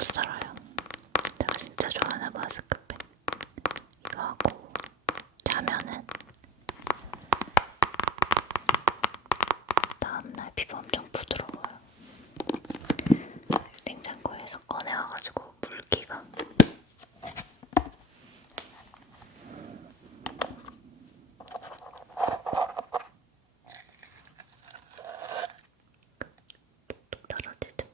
못 살아요. 내가 진짜 좋아하는 마스크팩. 이거 하고 자면은 다음날 피부 엄청 부드러워요. 냉장고에서 꺼내와가지고 물기가 뚝 떨어지죠.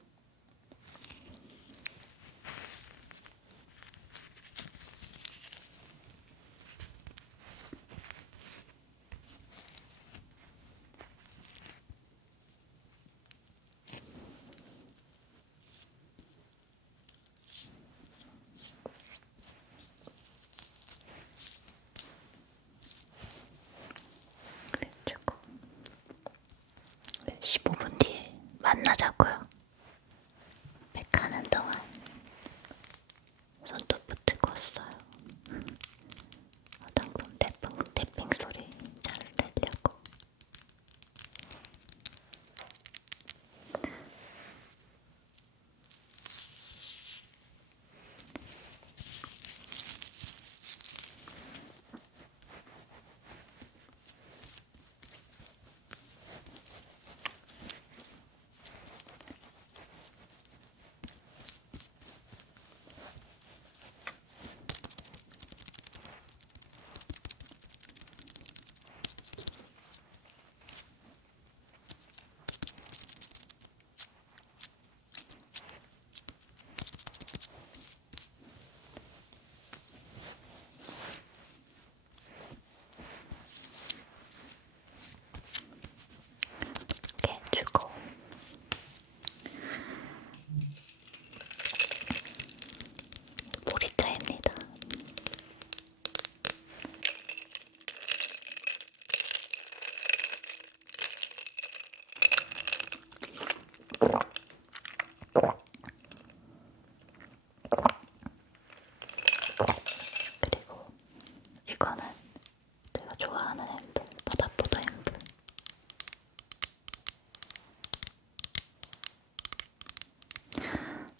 그래가지고 15분 뒤에 만나자고요. 백하는 동안 손톱 붙이고 왔어요. 화장품 탭핑 소리 잘 내려고. 이렇게 해주고 보리차입니다. 그리고 이거는 제가 좋아하는 앰플, 바다포도 앰플.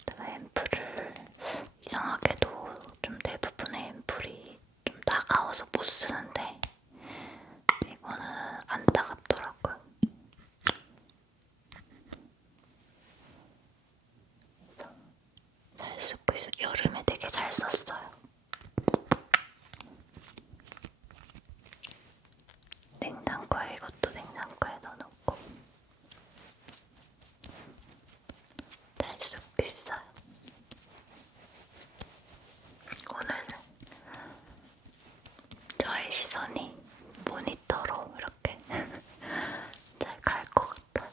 내가 앰플을 이상하게도 좀 대부분의 앰플이 좀 따가워서 못 쓰는데 이거는 안 따갑더라고요. 그래서 잘 쓰고 있어요. 여름에 되게 잘 썼어요. 냉장고에 이것도 냉장고에 넣어놓고 잘 쓰고 있어요. 오늘은 저의 시선이 모니터로 이렇게 잘 갈 것 같아요.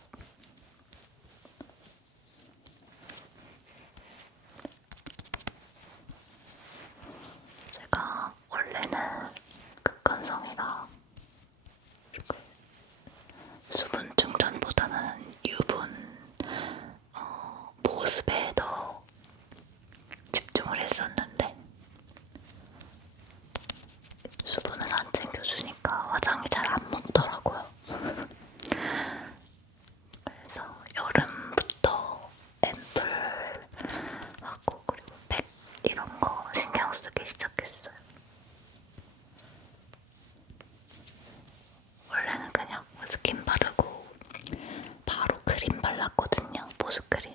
제가 원래는 극건성이라 수분 충전보다는 유분 보습에 더 집중을 했었는데 수분을 안 챙겨주니까 화장이 잘 안 먹더라고요. 그래서 여름부터 앰플하고 그리고 팩 이런 거 신경 쓰기 시작했어요. 원래는 그냥 스킨 바르고 바로 크림 발랐거든요. 보습크림.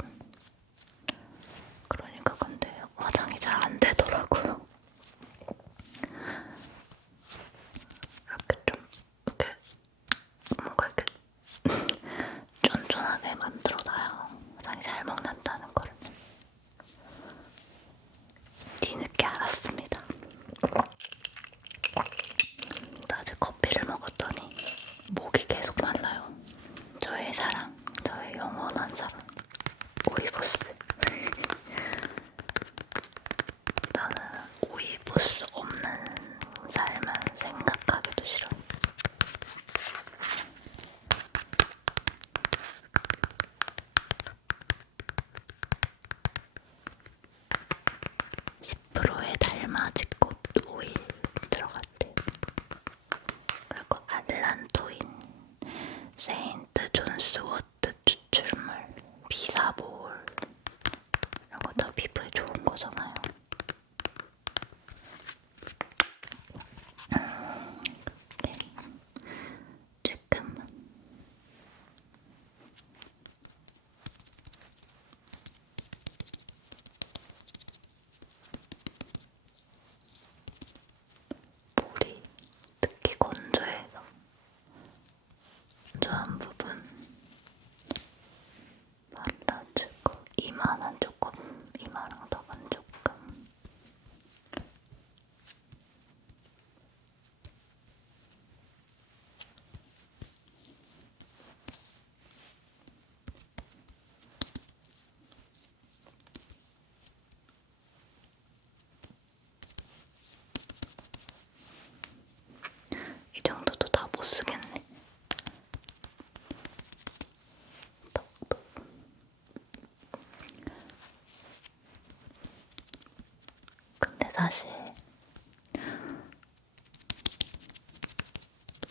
그러니까 근데 화장이 잘 안 되더라고요. 이렇게 좀 이렇게 뭔가 이렇게 쫀쫀하게 만들어놔야 화장이 잘 먹는다는 걸 뒤늦게 알았습니다. 낮에 커피를 먹었더니 목이 계속 말라요. 저의 사랑, 저의 영원한 사랑, 오이보스. 나는 오이보스 없는 삶은 생각하기도 싫어. 10%의 달맞이꽃 오일 들어갔대. 그리고 알란토인, 세인트 존스워트 추출물, 비사볼 이런 거 더 피부에 거잖아요. 네. 조금만. 볼이 특히 건조해서 건조한 부분 발라주고 이마는 조금, 이마랑 턱은 조금. 이 정도도 다 못 쓰겠네. 턱도. 근데 사실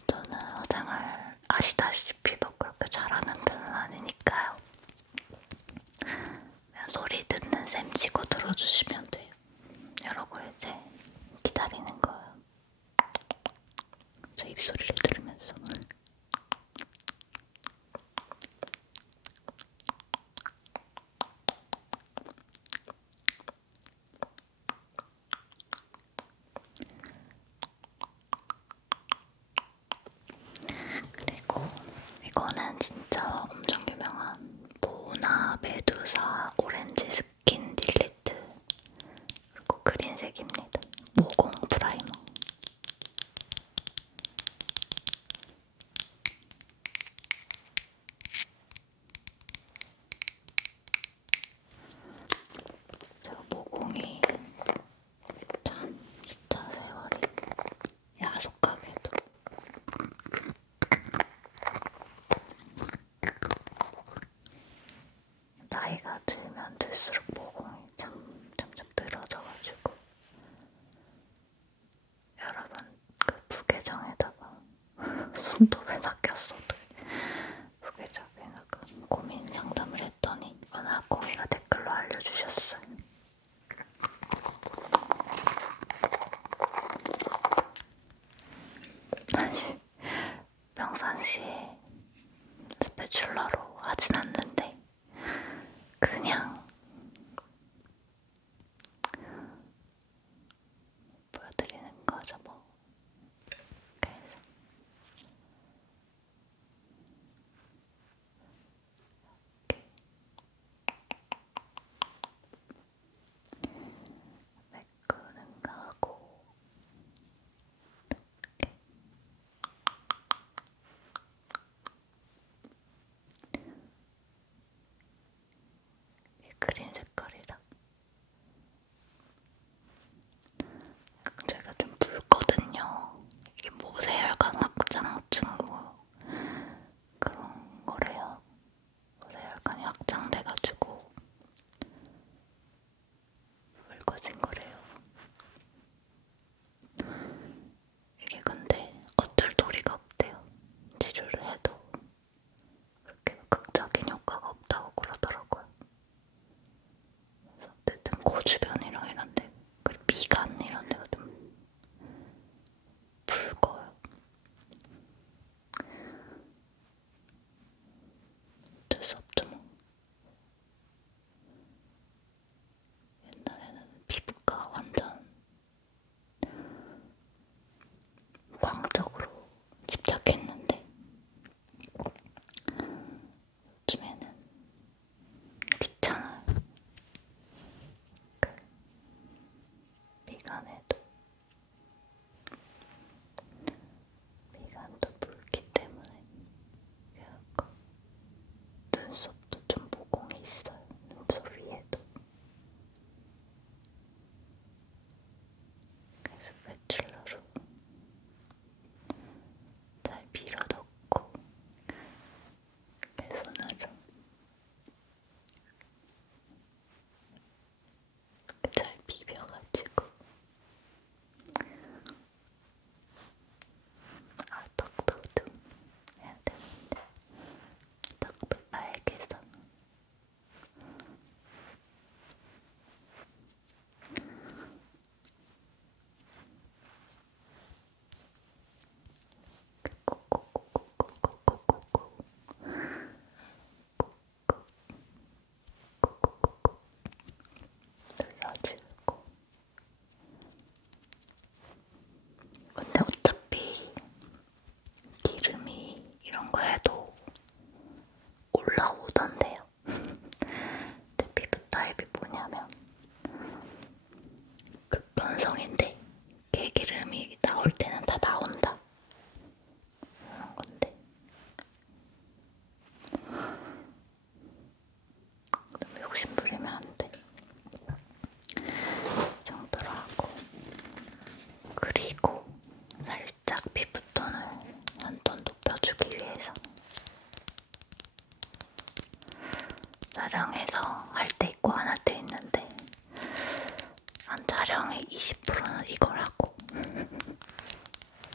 저는 화장을 아시다시피 막 그렇게 잘하는 편은 아니니까요. 그냥 소리 듣는 셈 치고 들어주시면 돼요. 여러분 이제 기다리는 거예요. 제 입소리를 들으면서. 그리고 이거는 진짜 엄청 유명한 모나 메두사 오렌지 스킨 딜리트 그리고 그린색입니다. 모공 프라이머. 제가 모공이 참 진짜 세월이 야속하게도 나이가 들면 들수록 모공이 점점 늘어져가지고 여러분 그 부계정에다가 손톱에 낚였어. 부계정에다가 고민 상담을 했더니 원아콩이가 댓글로 알려주셨어요. 사실 평상시에 스패츌러로 하진 않는데 그냥 보여드리는 거죠 뭐. 그래서 이렇게 메꾸는 거 하고 이렇게 그린 색깔이라 제가 좀 붉거든요. 이게 모세혈관 확장증 뭐 그런 거래요. 모세혈관이 확장돼가지고 붉어진 거래요. 이게 근데 어쩔 도리가 없대요. 치료를 해도 그렇게 극적인 효과가 없다고 그러더라고요. 그래서 어쨌든 코 주변이랑 이런 데 그리고 미간 이런 데가 좀 붉어요. 어쩔 수 없죠 뭐. 옛날에는 피부가 완전 광적으로 집착했는데 요즘에는 귀찮아요. 그 미간도 붉기 때문에 그래갖고 눈썹도 좀 모공이 있어요. 눈썹 위에도. 그래서 스패츌러로 잘 밀어넣고 손으로 들기름이 나올 때는 다 나온다. 그런 건데. 너무 욕심 부리면 안 돼. 이 정도로 하고. 그리고 살짝 피부톤을 한 톤 높여주기 위해서 촬영해서 할 때 있고 안 할 때 있는데 한 촬영의 20%는 이걸 하고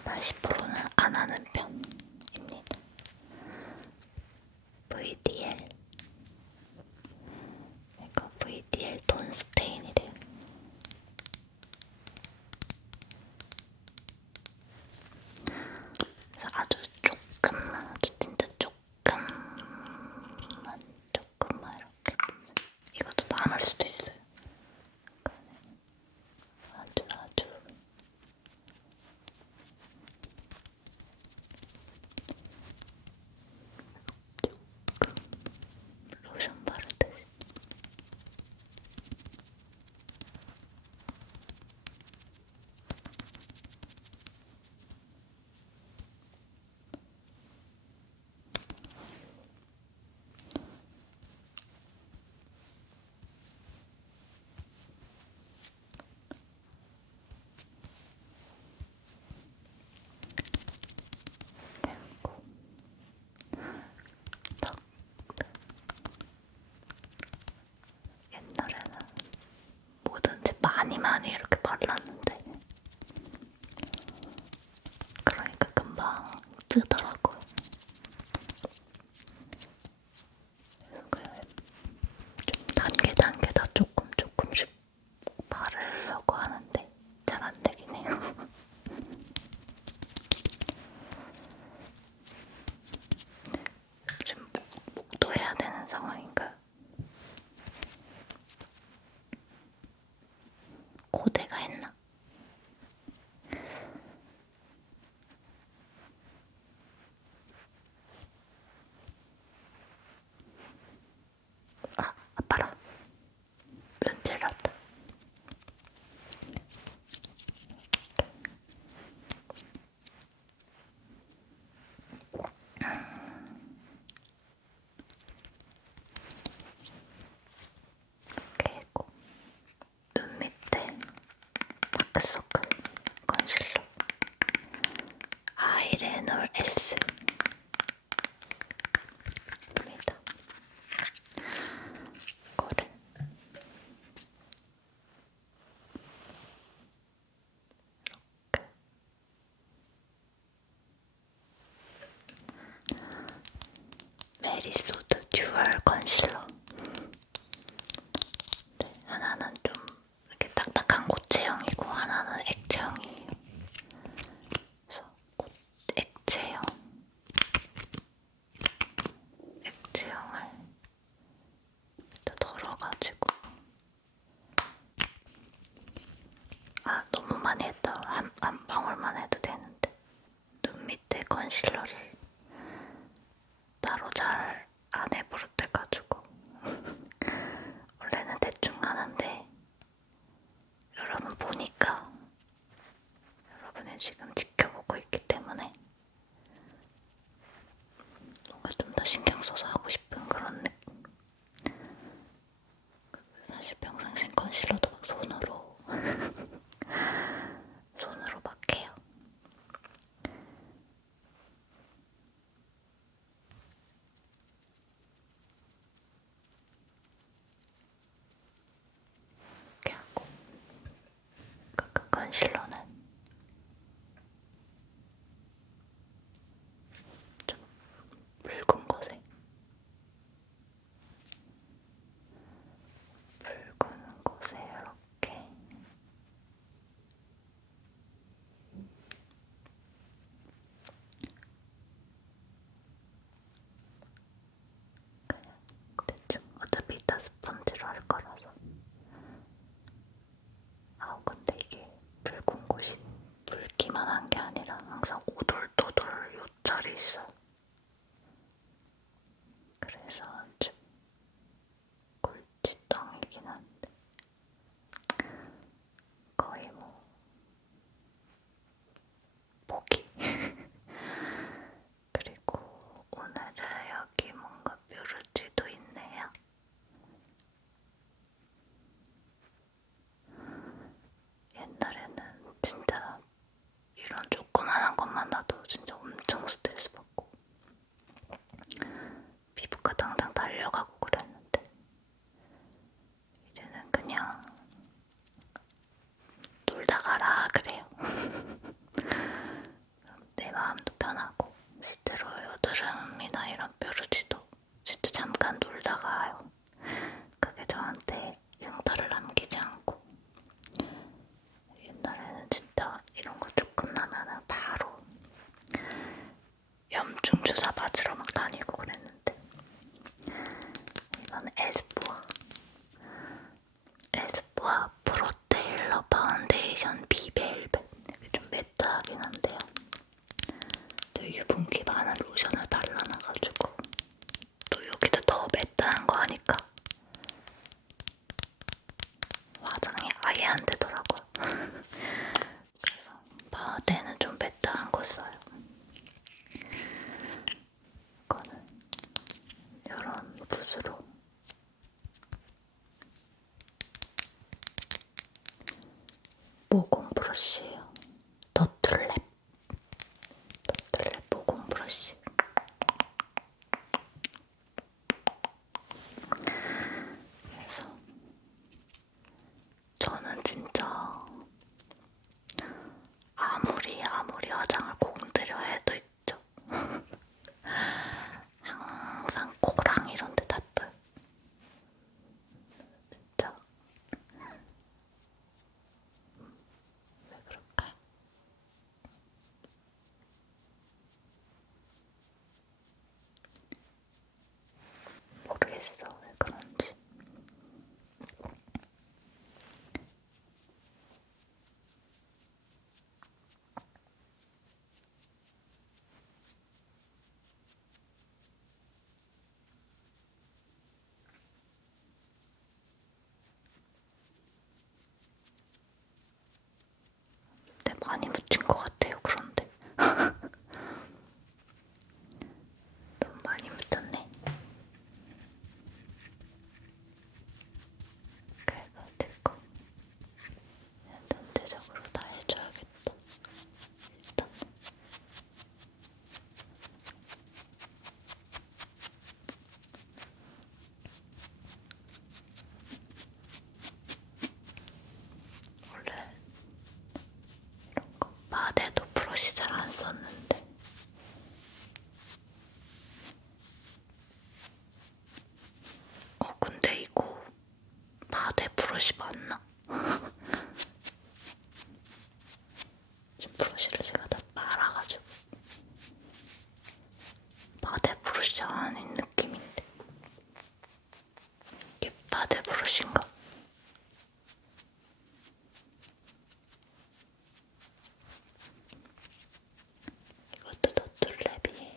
80%는 안 하는 편입니다. VDL 이거 VDL 톤 스테인이래요. 그래서 아주 조금만, 아주 진짜 조금만 이렇게. 이것도 남을 수도 있어요. 아주 조금 로션 바르듯이. 옛날에는 뭐든지 많이 이렇게 발랐는데 그러니까 금방 뜨더라고요. 그래서 좀 단계 다 조금씩 바르려고 하는데 잘 안 되긴 해요. 지금 목도 해야 되는 상황인가요? 고데가 했나? 아빠라 면제랐다. 이렇게 했고 눈 밑에 다크서클 컨실러 아이레놀 S 입니다. 이거를 이렇게 메리소드 듀얼 컨실러. 네, 하나는 좀 이렇게 딱딱한 고체형이고 하나는 액체형이에요. 그래서 액체형을 일단 덜어가지고 너무 많이 했다. 한 방울만 해도 되는데 눈 밑에 컨실러를 따로 잘 안 해버릇해가지고 원래는 대충 하는데 여러분 보니까 여러분이 지금 지켜보고 있기 때문에 뭔가 좀 더 신경 써서 하고 싶은 그런 느낌. 사실 평상시엔 컨실러도 막 손으로 막 해요. 이렇게 하고 그 컨실러는 좀 붉은 거색 브러쉬로 모공 브러쉬예요. 더툴랩 모공 브러쉬. 그래서 저는 진짜 아무리 화장을 공들여 해도 있죠. 항상 코랑 이런 데 닿아요. 진짜 왜 그럴까요? 모르겠어, 왜 그런지. 근데 많이 묻힌 것 같아요, 그런데. 너무 많이 묻혔네. 그래가지고 전체적으로 다 해줘야겠다. 일단 원래 이런 거 바데도 브러쉬 잘 안 썼는데 근데 이거 바데 브러쉬 맞나? 지금 브러쉬를 제가 다 말아가지고 바데 브러쉬 아닌 느낌인데 이게 바데 브러쉬인가? 이것도 더툴랩이에요.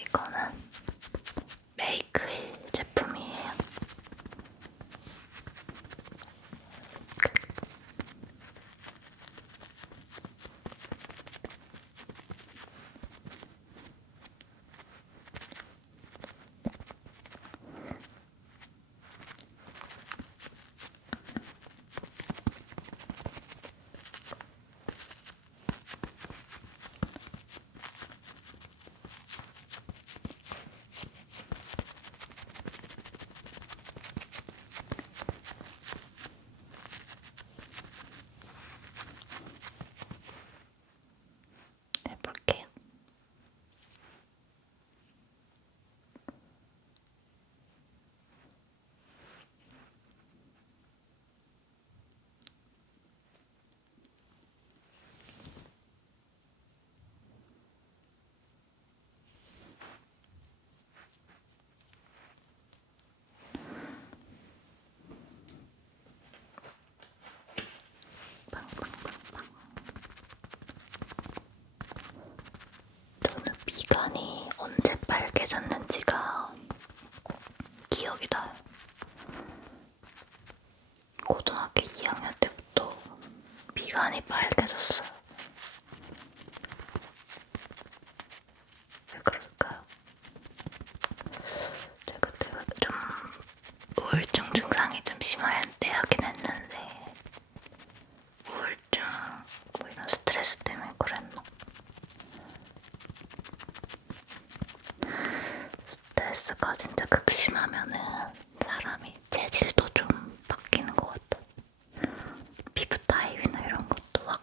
이거는 메이크힐 제품이에요. 해볼게요. 저는 미간이 언제 빨개졌는지가 기억이 나요. 고등학교 2학년 때부터 미간이 빨개졌어요. 왜 그럴까요? 제가 그때가 좀 우울증 증상이 좀 심한 때하긴 했는데 우울증 뭐 이런 스트레스 때문에 그랬나? 스트레스가 진짜 극심하면은 사람이 체질도 좀 바뀌는 것 같아. 피부 타입이나 이런 것도 확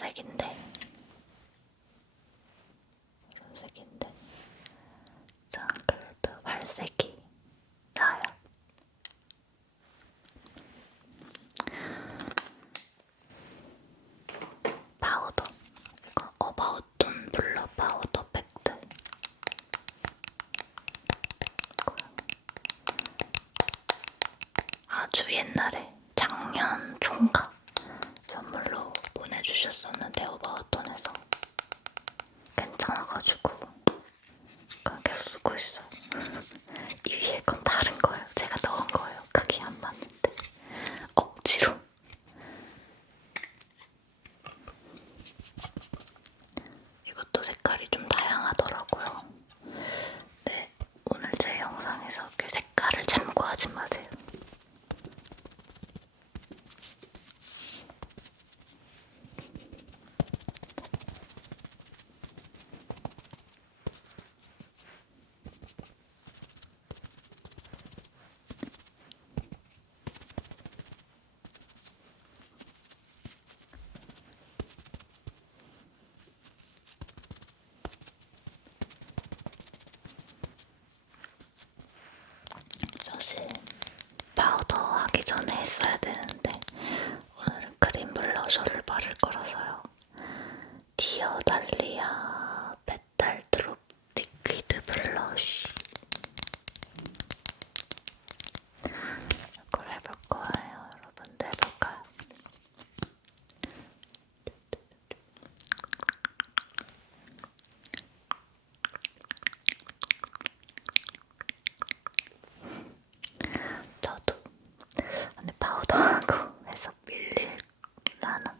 색인데 이런 색인데 전 그래도 발색이 나요. 파우더 이거 어바웃돈 블러 파우더 팩트 아주 옛날에 작년 총각 선물로 보내주셨었는데 어바웃돈에서 괜찮아가지고 그냥 계속 쓰고 있어요. 이 위에 건 다른 거예요. 제가 넣은 거예요. 크기 안 맞는데 억지로. 이것도 색깔이 좀 다양하더라고요. 네, 오늘 제 영상에서 그 색깔을 참고하지 마세요. 사실 파우더 하기 전에 했어야 되는데 오늘은 크림 블러셔를 바를 거라서요. 디어 달리아 페탈 드롭 리퀴드 블러쉬 이걸 해볼 거예요. 여러분들 해볼까요? 저도 근데 파우더하고 해서 밀릴라나?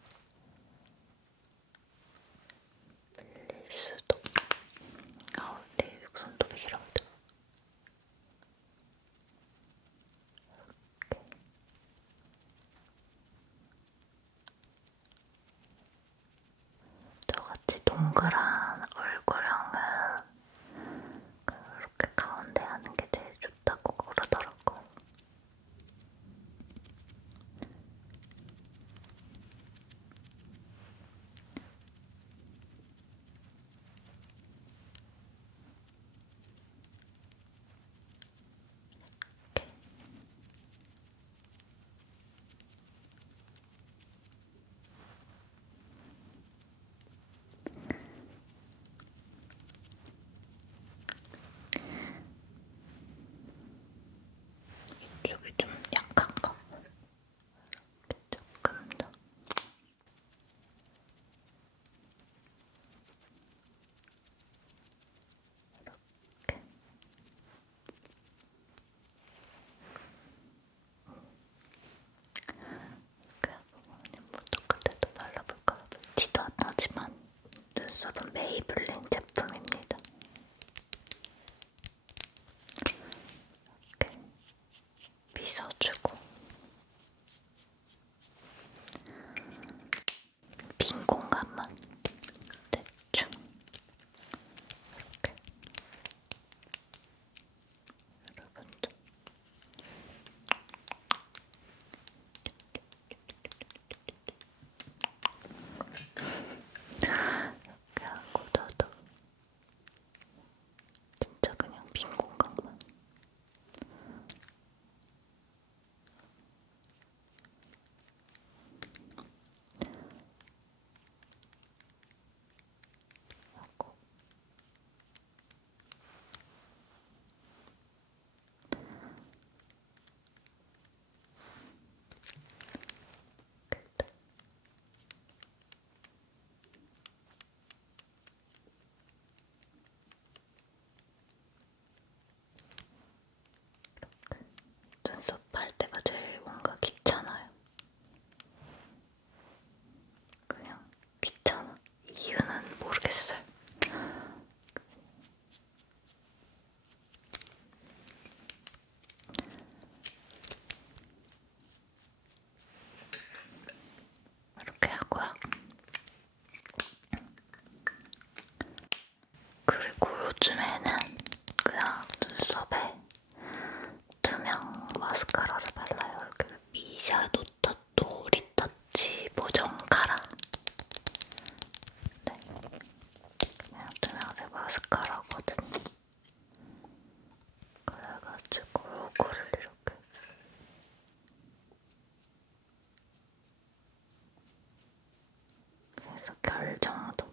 별 정도.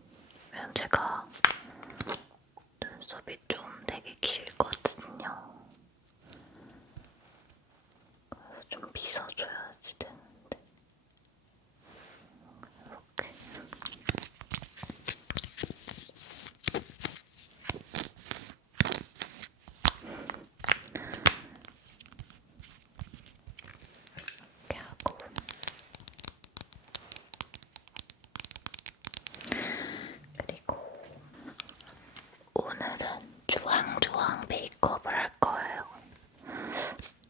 왜냐면 제가 눈썹이 좀 되게 길거든요. 그래서 좀 빗어줘야지 되는데. 이렇게. 이렇게 하고. 그리고 오늘은 주황주황 메이크업을 할 거예요.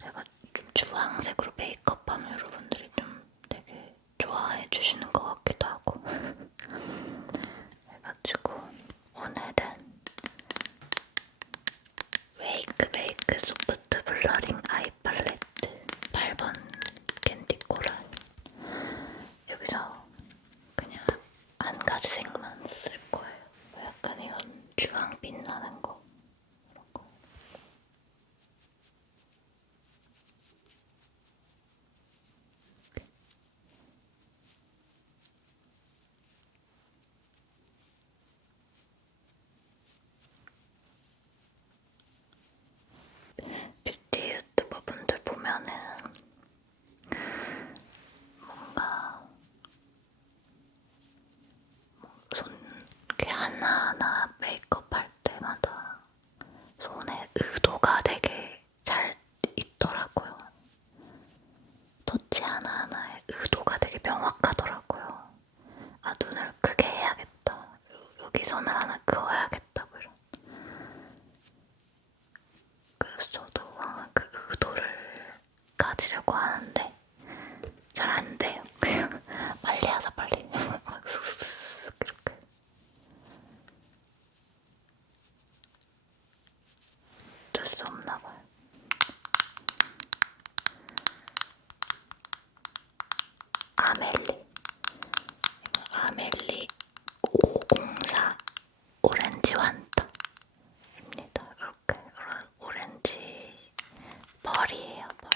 제가 좀 주황색으로 메이크업하면 여러분들이 좀 되게 좋아해 주시는 것 같기도 하고. 해가지고 오늘은 웨이크 소프트 블러링 아이 팔레트 8번 캔디 코랄. 여기서 그냥 한 가지 색만 쓸 거예요. 약간 이런 주황빛 나는 거. 이런 거. 뷰티 유튜버 분들 보면은 뭔가 손 이렇게 하나하나 메이크업 할 때마다 손에 의도가 되게 잘 있더라고요. 터치 하나하나에 의도가 되게 명확하더라고요. 아, 눈을 크게 해야겠다. 여기 선을 하나 그어야겠다. 뭐 이런. 그래서 저도 항상 그 의도를 가지려고 하는데 잘 안 돼요. 그냥 빨리 하자 빨리. 슥슥슥 이렇게. 어쩔 수 없나 봐요. 아멜리 504 오렌지 완타입니다. 이렇게 오렌지 벌이에요. 벌.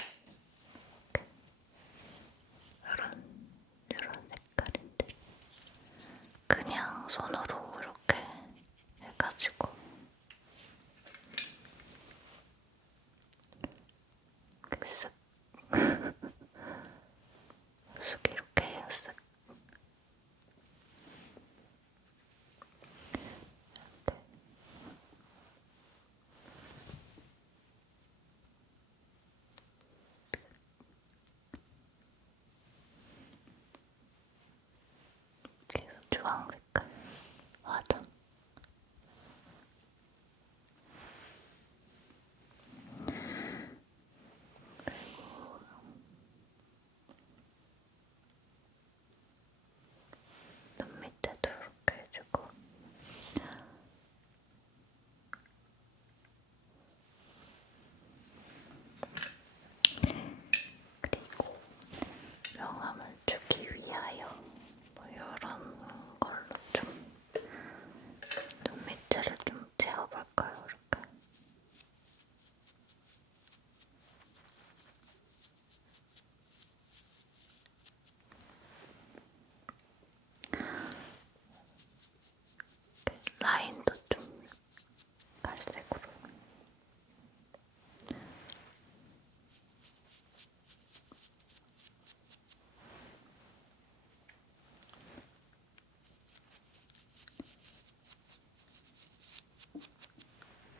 이런 색깔인데 그냥 손으로 이렇게 해가지고 쓱 이렇게 해요. 쓱. 그래서 주황 색깔 화장. 눈 밑에도 이렇게 해주고. 그리고 명암을 주기 위하여 뭐 이런 걸로 좀 눈 밑을 좀 채워볼까요? 이렇게. 라인도 좀 갈색으로.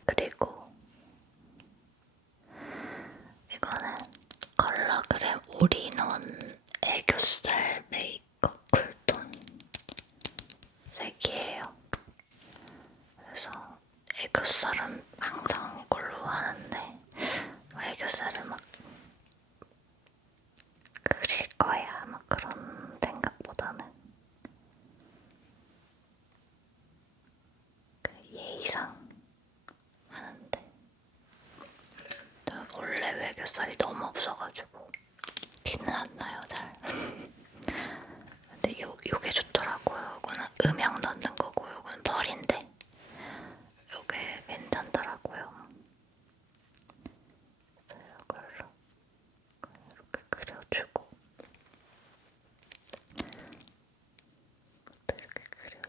그리고 이거는 컬러그램 올인원 애교살 메이크업 쿨톤 색이에요. 그래서 애교살은 항상 이걸로 하는데 애교살을 막 그릴 거야 막 그런 생각보다는 그 예의상 하는데 원래 외교살이 너무 없어가지고 티는 안 나요 잘. 근데 요게 좋더라고요. 이거는 음영 넣는 거고 요건 벌인데 요게 괜찮더라고요. 그래서 이걸로 이렇게 그려주고 이렇게 그려주고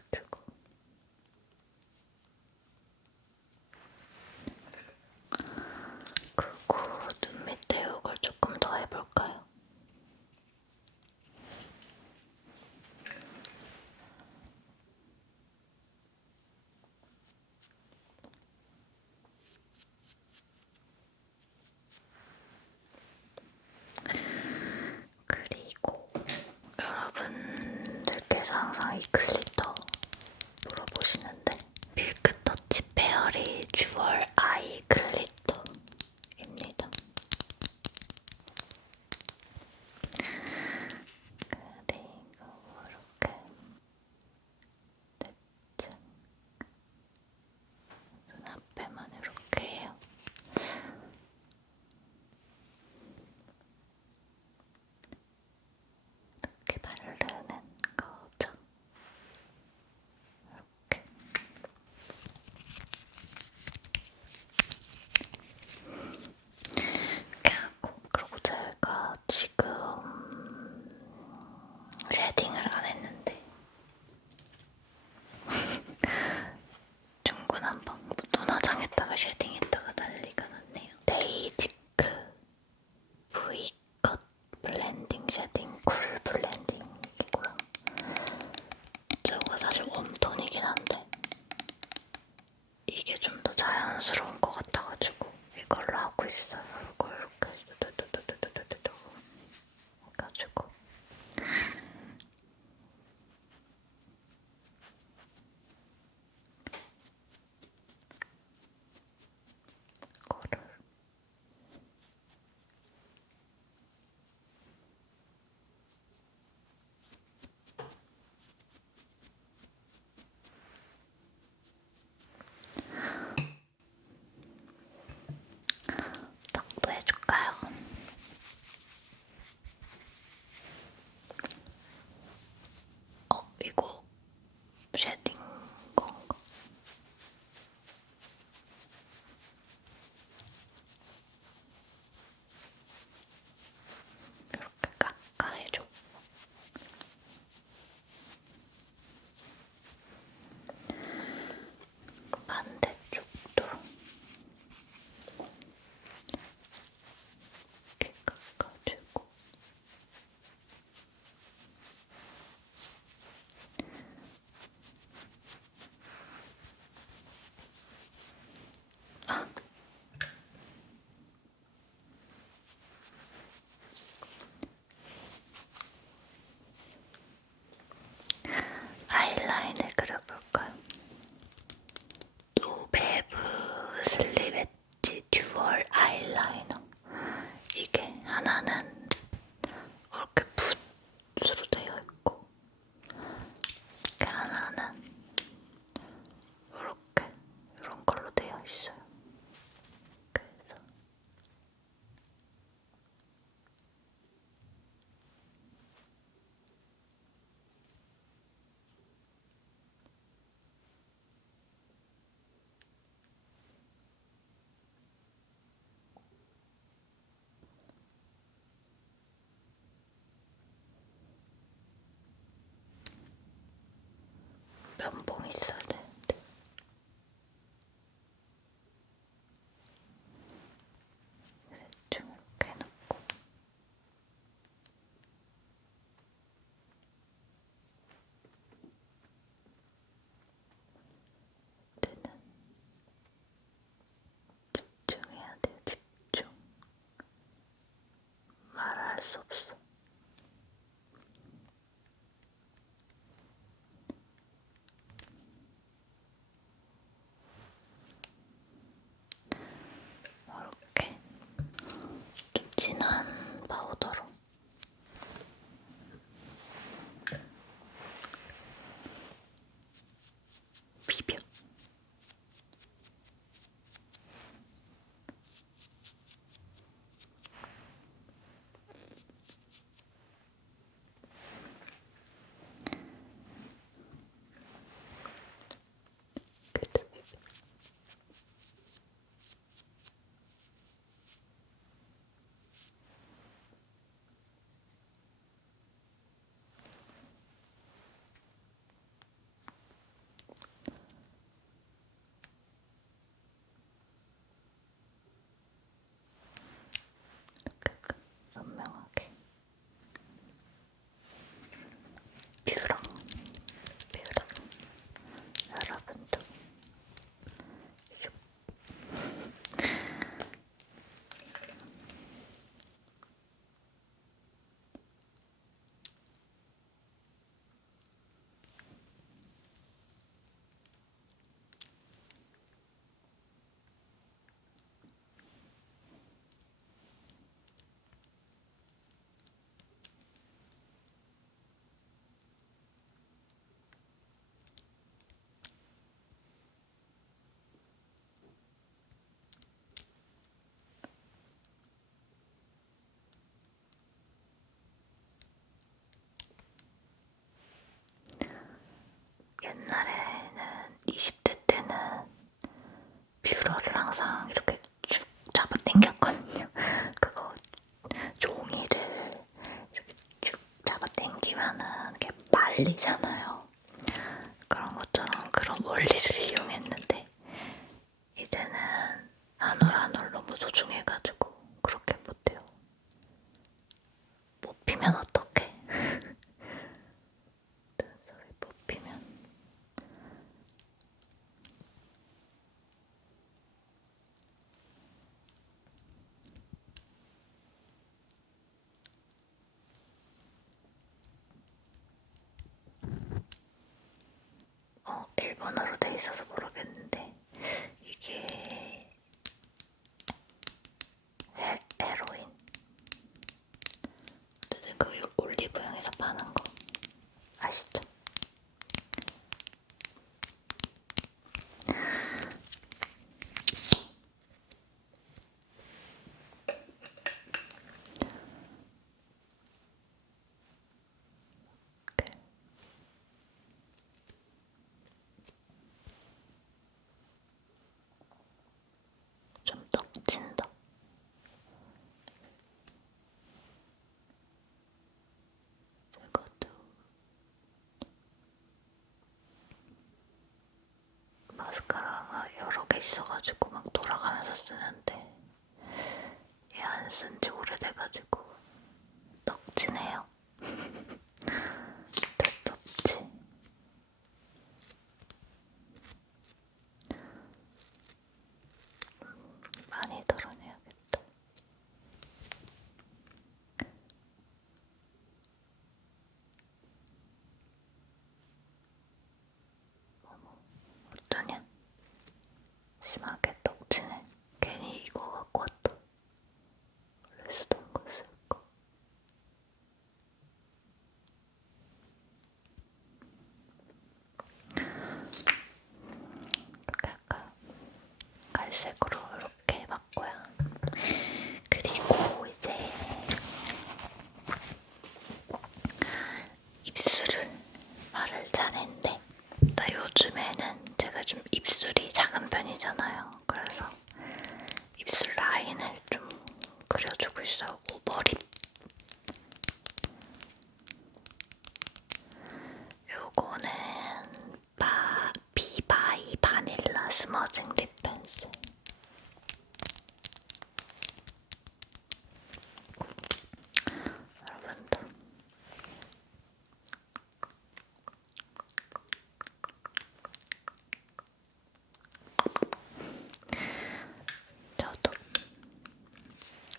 분들께서 항상 이 글리터 물어보시는데 밀크터치 페어리 주얼 아이 글리터입니다. 그리고 이렇게 대충 눈앞에만 이렇게 해요. 이렇게 바르는 거죠. 이렇게. 이렇게 하고, 그리고 제가 지금 쉐딩을 안 했는데 중구난방 눈화장했다가 쉐딩했다가 난리가 났네요. 데이지크 V컷 블렌딩 쉐딩 쿨 블렌딩이고요. 저거 사실 웜톤이긴 한데 이게 좀 더 자연스러운 것 같아가지고 이걸로 하고 있어요. 이거 이렇게 해가지고 이거를 턱도 해줄까요? 이거 쉐딩 건가? 이렇게 깎아해줘. 반대쪽도 이렇게 깎아주고 원리를 이용했는데 이제는 한 올 한 올 너무 소중해가지고 그렇게 못해요. 못 피면 어떡해? 눈썹이 못 피면. 일본어로 돼 있어서 모르겠는데 이게 헤로인. 어쨌든 그 올리브영에서 파는 거 아시죠? 좀 떡진다. 이것도 마스카라가 여러 개 있어가지고 막 돌아가면서 쓰는데 얘 안 쓴 지 오래돼가지고 떡지네요. 됐어 없지. 많이 덜어내야겠다. 어머, 어떠냐? 심하게 떡지네. 괜히 이거 갖고 왔다. 원래 쓰던 거 쓸거. 이렇게 할까요? 갈색으로 이렇게 해봤고요. 그리고 이제 입술을 말을 잘했는데 나 요즘에는 제가 좀 입술이 작은 편이잖아요. 그래서 입술 라인을 좀 그려주고 있어요. 오버립. 요거는 비바이 바닐라 스머징 립 펜슬. 여러분도 저도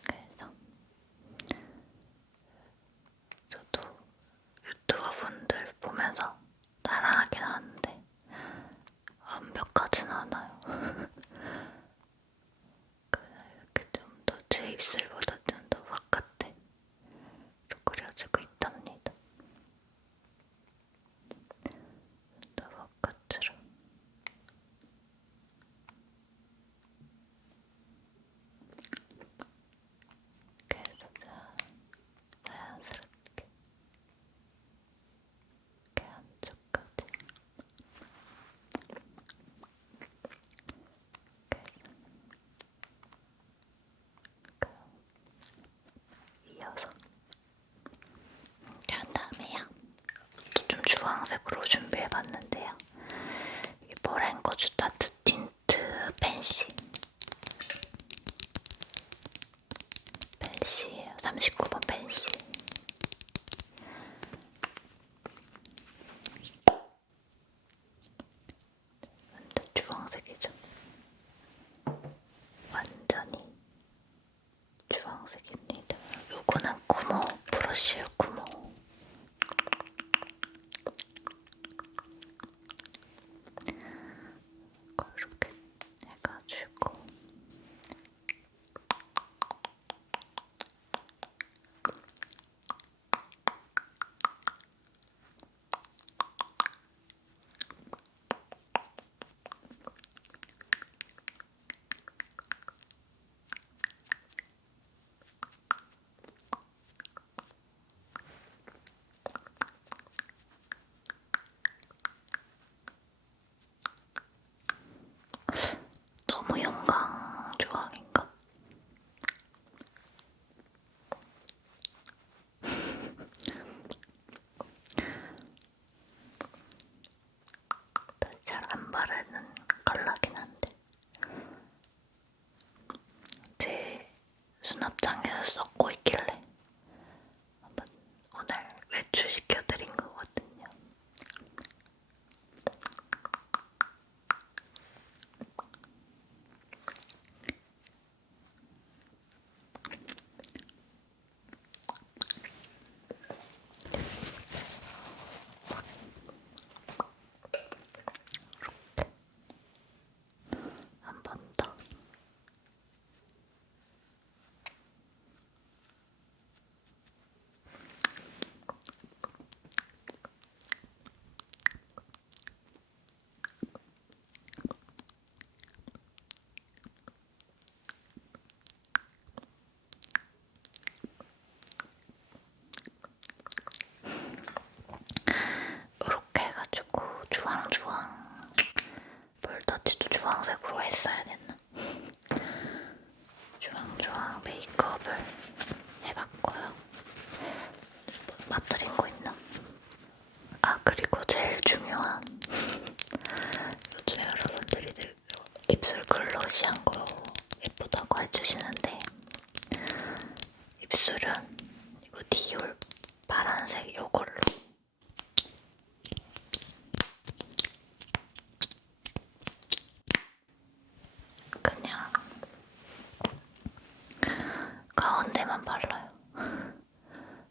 그래서 저도 유튜버 분들 보면서 따라하긴 하는데 완벽하진 않아요. 그냥 이렇게 좀 더 제 입술보다 좀 더 바깥에 그려지고 있답니다. 더 바깥으로. 그래서 자연스럽게 이렇게 한쪽까지 이어서 이렇게 한 다음에요. 또 좀 주황색으로 준비해봤는데요. 이게 버랭거 주타트 틴트 펜시예요. 39번 펜시. 완전 주황색이죠. 완전히 주황색입니다. 요거는 구모 브러쉬예요. 구모. 수납장에서 썩고 있길래 한번 오늘 외출시켜드린 거거든요. 한 번 더. 이렇게 해가지고 주황주황 볼터치도 주황색으로 했어야 됐나? 주황주황 메이크업을 해봤고요. 뭐 빠뜨린 거 있나? 아, 그리고 제일 중요한, 요즘에 여러분들이 입술 글로시한 거 예쁘다고 해주시는데, 입술은 이거 디올 파란색 요걸로 그냥 가운데만 발라요.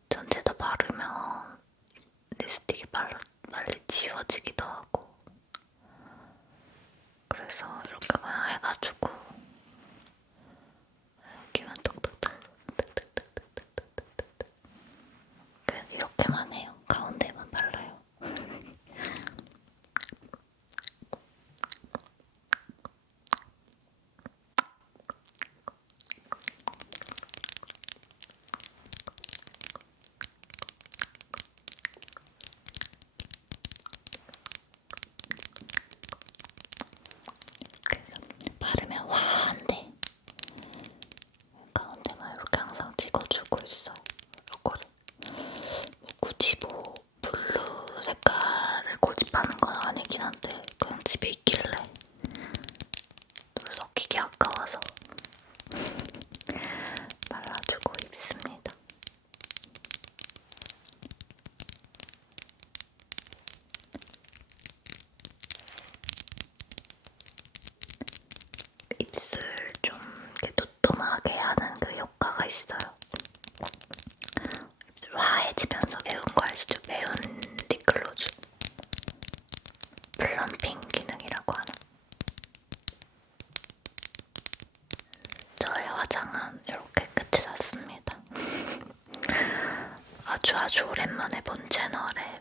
전체 다 바르면 립스틱이 빨리 지워지기도 하고, 그래서 이렇게 그냥 해가지고 여기만 톡톡톡톡톡톡톡톡톡톡 그냥 이렇게만 해요. 가운데만 발라요. 그래서 바르면 화한데 가운데만 이렇게 항상 찍어주고 있어요. 이거를 굳이 뭐 블루 색깔을 고집하는 건 아니긴 한데 그냥 집에 있길래 또 섞이기 아까워서 발라주고 입습니다. 입술 좀 이렇게 도톰하게 하는 그 효과가 있어요. 입술 화해지면서 매운 거 아시죠? 매운 립글로즈 플럼핑 기능이라고 하나? 저의 화장은 이렇게 끝이 났습니다. 아주 오랜만에 본 채널에